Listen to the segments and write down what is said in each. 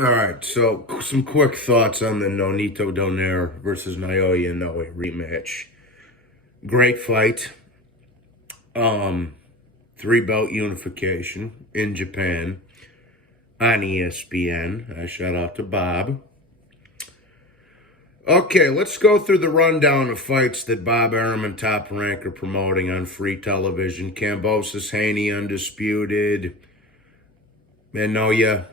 All right, so some quick thoughts on the Nonito Donaire versus Naoya Inoue rematch. Great fight. Um, Three belt unification in Japan on ESPN. Shout out to Bob. Okay, let's go through the rundown of fights that Bob Arum and Top Rank are promoting on free television. Kambosos Haney undisputed. Naoya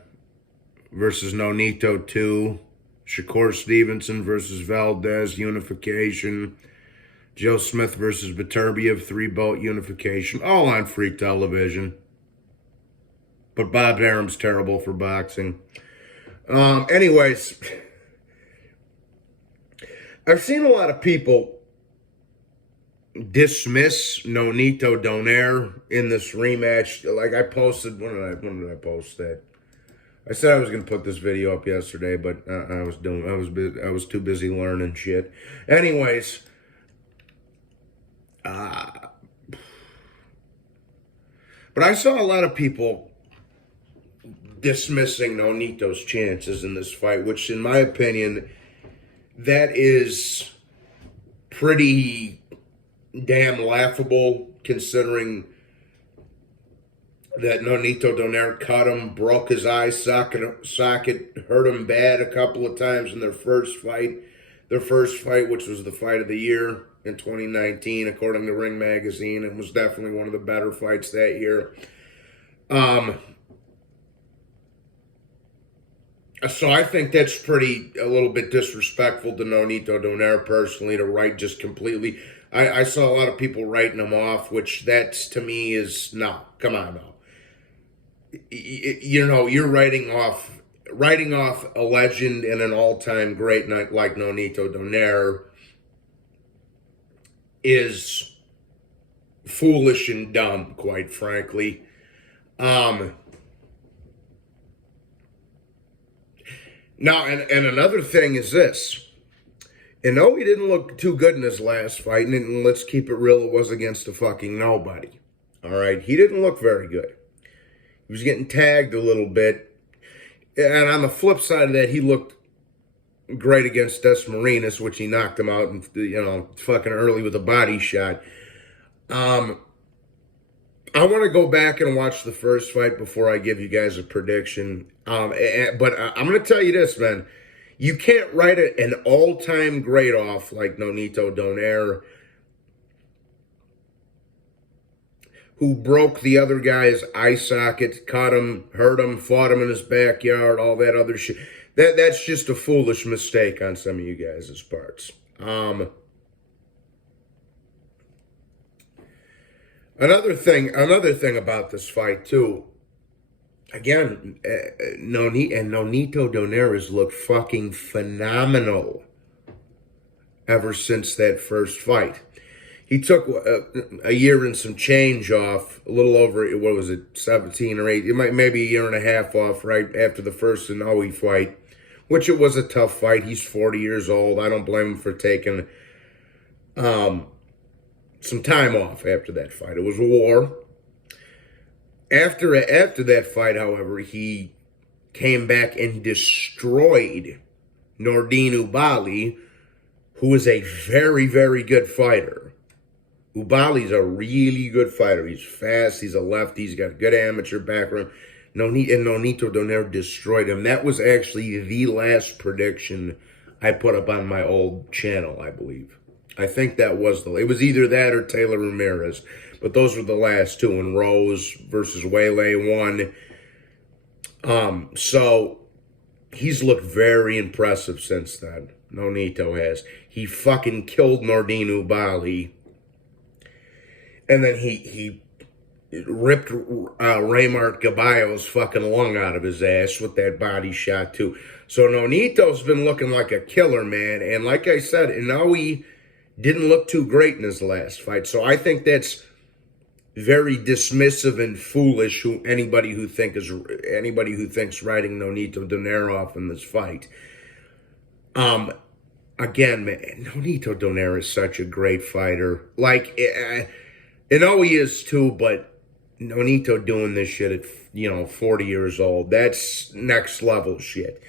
versus Nonito 2. Shakur Stevenson versus Valdez unification. Joe Smith versus Beterbiev 3-belt unification. All on free television. But Bob Arum's terrible for boxing. Anyways, I've seen a lot of people dismiss Nonito Donaire in this rematch. Like I posted, when did I post that? I said I was gonna put this video up yesterday, but I was too busy learning shit. Anyways, but I saw a lot of people dismissing Nonito's chances in this fight, which, in my opinion, that is pretty damn laughable, considering that Nonito Donaire cut him, broke his eye socket, hurt him bad a couple of times in their first fight. Their first fight, which was the fight of the year in 2019, according to Ring Magazine. It was definitely one of the better fights that year. So I think that's a little bit disrespectful to Nonito Donaire personally, to write just completely. I saw a lot of people writing him off, which that to me is, no, come on now. You know, you're writing off a legend and an all-time great like Nonito Donaire is foolish and dumb, quite frankly. Now, and another thing is this. Inoue didn't look too good in his last fight, and let's keep it real, it was against a fucking nobody. All right? He didn't look very good. He was getting tagged a little bit. And on the flip side of that, he looked great against Desmarinas, which he knocked him out, and fucking early with a body shot. I want to go back and watch the first fight before I give you guys a prediction. But I'm going to tell you this, man. You can't write an all-time great off like Nonito Donaire, who broke the other guy's eye socket, cut him, hurt him, fought him in his backyard, all that other shit. That's just a foolish mistake on some of you guys' parts. Another thing about this fight too. Again, Nonito Donaire has looked fucking phenomenal ever since that first fight. He took a year and some change off, a little over, what was it, 17 or 8, maybe a year and a half off right after the first Inoue fight, which it was a tough fight. He's 40 years old. I don't blame him for taking some time off after that fight. It was a war. After that fight, however, he came back and destroyed Nordine Oubaali, who is a very, very good fighter. Ubali's a really good fighter. He's fast. He's a lefty. He's got a good amateur background. Nonito Donaire destroyed him. That was actually the last prediction I put up on my old channel, I believe. I think that was it was either that or Taylor Ramirez. But those were the last two. And Rose versus Wele won. So he's looked very impressive since then. Nonito has. He fucking killed Nordine Oubaali. And then he ripped Raymart Gaballo's fucking lung out of his ass with that body shot too. So Nonito's been looking like a killer, man. And like I said, Inoue didn't look too great in his last fight. So I think that's very dismissive and foolish. Anybody who thinks writing Nonito Donaire off in this fight. Again, man, Nonito Donaire is such a great fighter. Like, Inoue is too, but Nonito doing this shit at 40 years old. That's next level shit.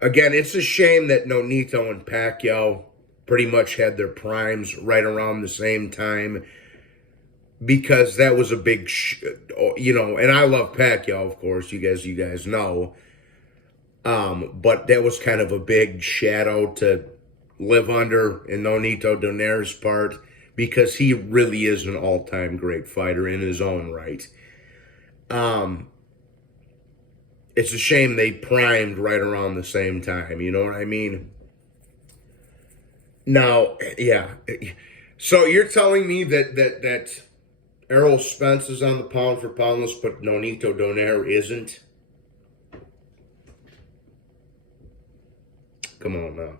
Again, it's a shame that Nonito and Pacquiao pretty much had their primes right around the same time, because that was a big, and I love Pacquiao, of course, you guys know, but that was kind of a big shadow to live under in Nonito Donaire's part, because he really is an all-time great fighter in his own right. It's a shame they primed right around the same time, you know what I mean? Now, yeah. So you're telling me that Errol Spence is on the pound for pound list, but Nonito Donaire isn't? Come on now.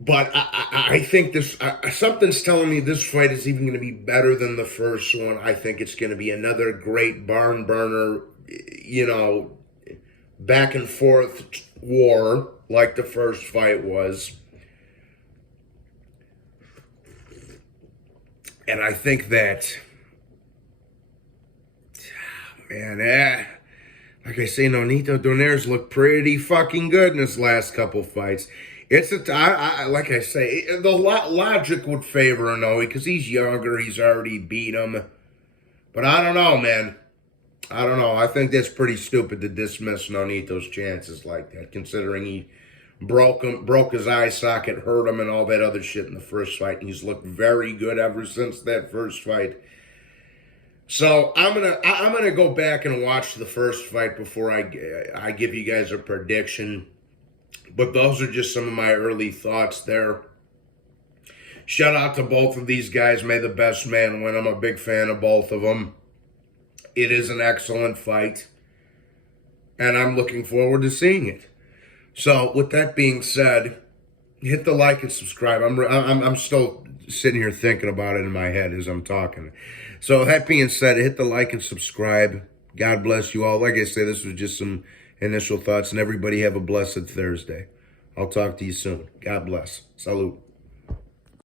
But I think this, something's telling me this fight is even going to be better than the first one. I think it's going to be another great barn burner, back and forth war like the first fight was. And I think that, man, like I say, Nonito Donaire's looked pretty fucking good in his last couple fights. It's like I say, the logic would favor Inoue because he's younger. He's already beat him. But I don't know, man. I don't know. I think that's pretty stupid to dismiss Nonito's chances like that, considering he broke his eye socket, hurt him, and all that other shit in the first fight. And he's looked very good ever since that first fight. So I'm gonna go back and watch the first fight before I give you guys a prediction. But those are just some of my early thoughts there. Shout out to both of these guys. May the best man win. I'm a big fan of both of them. It is an excellent fight, and I'm looking forward to seeing it. So, with that being said, hit the like and subscribe. I'm still sitting here thinking about it in my head as I'm talking. So, that being said, hit the like and subscribe. God bless you all. Like I said, this was just some initial thoughts, and everybody have a blessed Thursday. I'll talk to you soon. God bless. Salute.